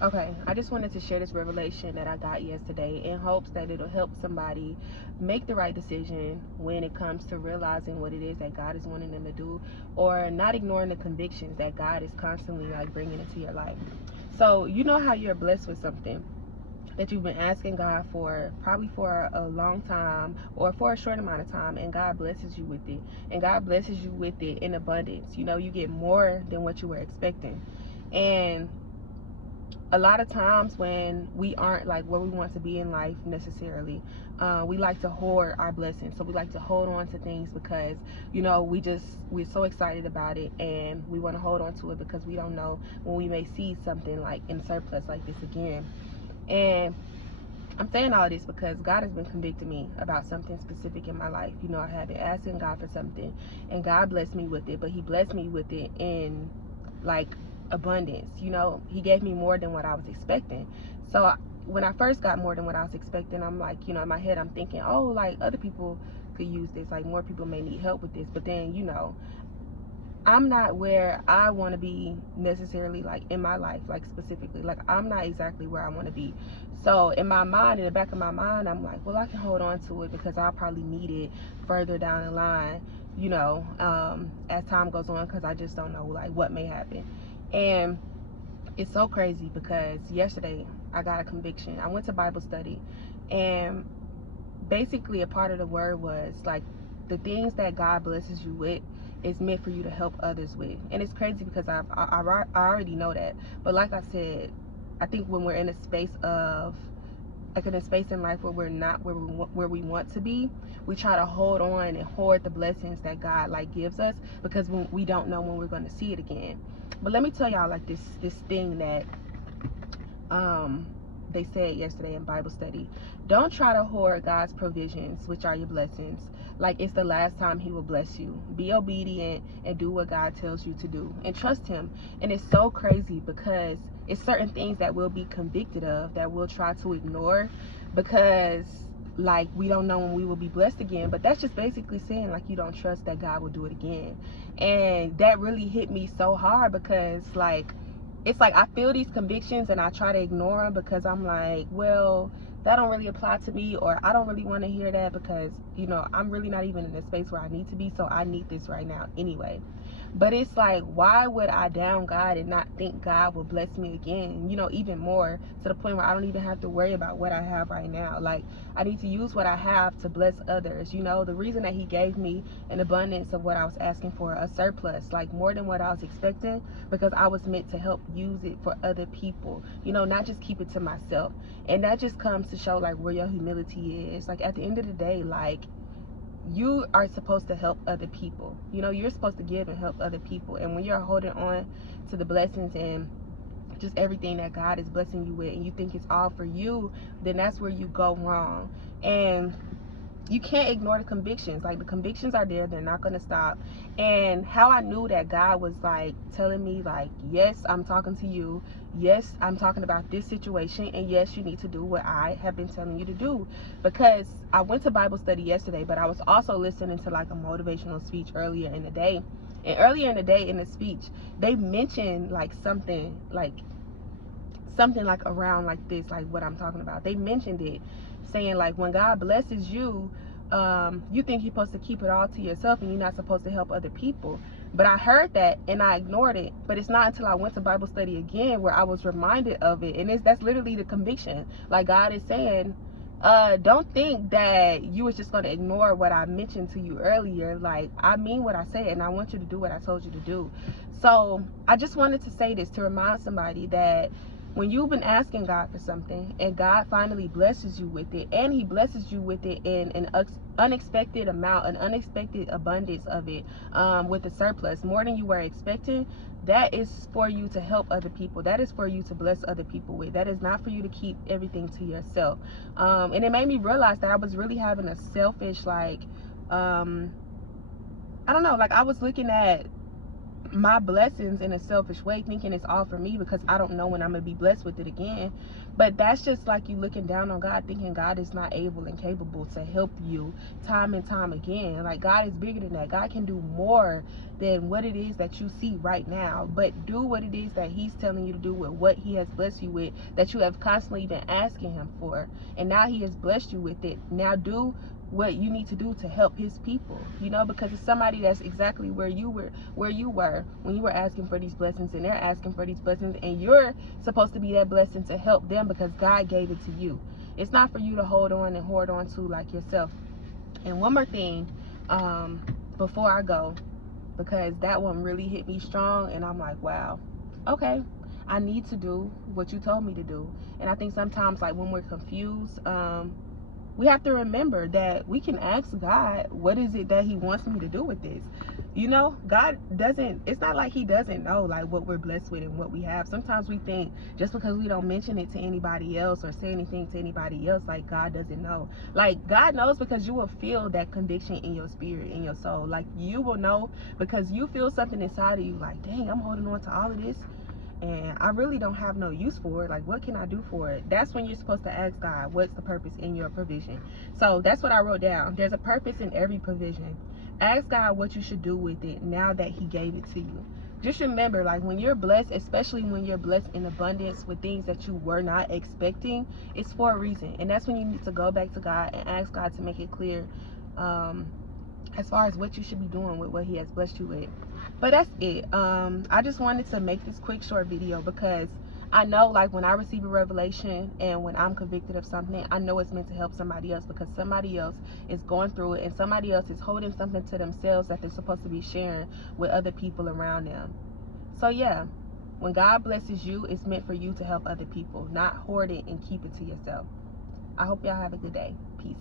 Okay, I just wanted to share this revelation that I got yesterday in hopes that it'll help somebody make the right decision when it comes to realizing what it is that God is wanting them to do, or not ignoring the convictions that God is constantly like bringing into your life. So, you know how you're blessed with something that you've been asking God for probably for a long time or for a short amount of time, and God blesses you with it. And God blesses you with it in abundance. You know, you get more than what you were expecting. And a lot of times when we aren't like where we want to be in life necessarily, we like to hoard our blessings. So we like to hold on to things because, you know, we're so excited about it, and we want to hold on to it because we don't know when we may see something like in surplus like this again. And I'm saying all this because God has been convicting me about something specific in my life. You know, I have been asking God for something, and God blessed me with it, but He blessed me with it in like abundance. You know, He gave me more than what I was expecting. So when I first got more than what I was expecting, I'm like, you know, in my head, I'm thinking, oh, like other people could use this. Like more people may need help with this. But then, you know, I'm not where I want to be necessarily, like in my life, like specifically, like I'm not exactly where I want to be. So in my mind, in the back of my mind, I'm like, well, I can hold on to it because I'll probably need it further down the line, you know, as time goes on, because I just don't know like what may happen. And it's so crazy because yesterday I got a conviction. I went to Bible study, and basically a part of the word was like the things that God blesses you with is meant for you to help others with. And it's crazy because I already know that. But like I said, I think when we're in a space of like in a space in life where we're not where we want to be, we try to hold on and hoard the blessings that God like gives us because we don't know when we're going to see it again. But let me tell y'all like this thing that um they said yesterday in Bible study. Don't try to hoard God's provisions, which are your blessings, like it's the last time He will bless you. Be obedient and do what God tells you to do and trust Him. And it's so crazy because it's certain things that we'll be convicted of that we'll try to ignore because like we don't know when we will be blessed again. But that's just basically saying like you don't trust that God will do it again. And that really hit me so hard because like it's like I feel these convictions and I try to ignore them because I'm like, well, that don't really apply to me, or I don't really want to hear that because, you know, I'm really not even in a space where I need to be, so I need this right now anyway. But it's like, why would I down God and not think God will bless me again, you know, even more to the point where I don't even have to worry about what I have right now. Like, I need to use what I have to bless others. You know, the reason that He gave me an abundance of what I was asking for, a surplus, like more than what I was expecting, because I was meant to help use it for other people, you know, not just keep it to myself. And that just comes to show like where your humility is. Like at the end of the day, like you are supposed to help other people. You know, you're supposed to give and help other people. And when you're holding on to the blessings and just everything that God is blessing you with, and you think it's all for you, then that's where you go wrong. And you can't ignore the convictions. Like the convictions are there, they're not going to stop. And how I knew that God was like telling me like, yes, I'm talking to you, yes, I'm talking about this situation, and yes, you need to do what I have been telling you to do. Because I went to Bible study yesterday, but I was also listening to like a motivational speech earlier in the day. And earlier in the day in the speech, they mentioned like something like around like this, like what I'm talking about. They mentioned it, saying like when God blesses you, you think you're supposed to keep it all to yourself and you're not supposed to help other people. But I heard that and I ignored it. But it's not until I went to Bible study again where I was reminded of it. And that's literally the conviction. Like God is saying, don't think that you was just going to ignore what I mentioned to you earlier. Like I mean what I said, and I want you to do what I told you to do. So I just wanted to say this to remind somebody that when you've been asking God for something and God finally blesses you with it, and He blesses you with it in an unexpected amount, an unexpected abundance of it, with a surplus, more than you were expecting, that is for you to help other people. That is for you to bless other people with. That is not for you to keep everything to yourself. And it made me realize that I was really having a selfish, like, I don't know, like I was looking at my blessings in a selfish way, thinking it's all for me because I don't know when I'm gonna be blessed with it again. But that's just like you looking down on God, thinking God is not able and capable to help you time and time again. Like, God is bigger than that. God can do more than what it is that you see right now. But do what it is that he's telling you to do with what he has blessed you with, that you have constantly been asking him for. And now he has blessed you with it. Now do what you need to do to help his people, you know, because it's somebody that's exactly where you were when you were asking for these blessings, and they're asking for these blessings, and you're supposed to be that blessing to help them because God gave it to you. It's not for you to hold on and hoard on to like yourself. And one more thing, before I go, because that one really hit me strong, and I'm like, wow, okay, I need to do what you told me to do. And I think sometimes, like, when we're confused, we have to remember that we can ask God, what is it that he wants me to do with this? You know, God doesn't, it's not like he doesn't know like what we're blessed with and what we have. Sometimes we think just because we don't mention it to anybody else or say anything to anybody else, like God doesn't know. Like, God knows, because you will feel that conviction in your spirit, in your soul. Like, you will know because you feel something inside of you like, dang, I'm holding on to all of this and I really don't have no use for it. Like, what can I do for it? That's when you're supposed to ask God, what's the purpose in your provision? So that's what I wrote down. There's a purpose in every provision. Ask God what you should do with it now that he gave it to you. Just remember, like, when you're blessed, especially when you're blessed in abundance with things that you were not expecting, it's for a reason. And that's when you need to go back to God and ask God to make it clear, as far as what you should be doing with what he has blessed you with. But that's it. I just wanted to make this quick short video because I know, like, when I receive a revelation and when I'm convicted of something, I know it's meant to help somebody else, because somebody else is going through it and somebody else is holding something to themselves that they're supposed to be sharing with other people around them. So yeah, when God blesses you, it's meant for you to help other people, not hoard it and keep it to yourself. I hope y'all have a good day. Peace.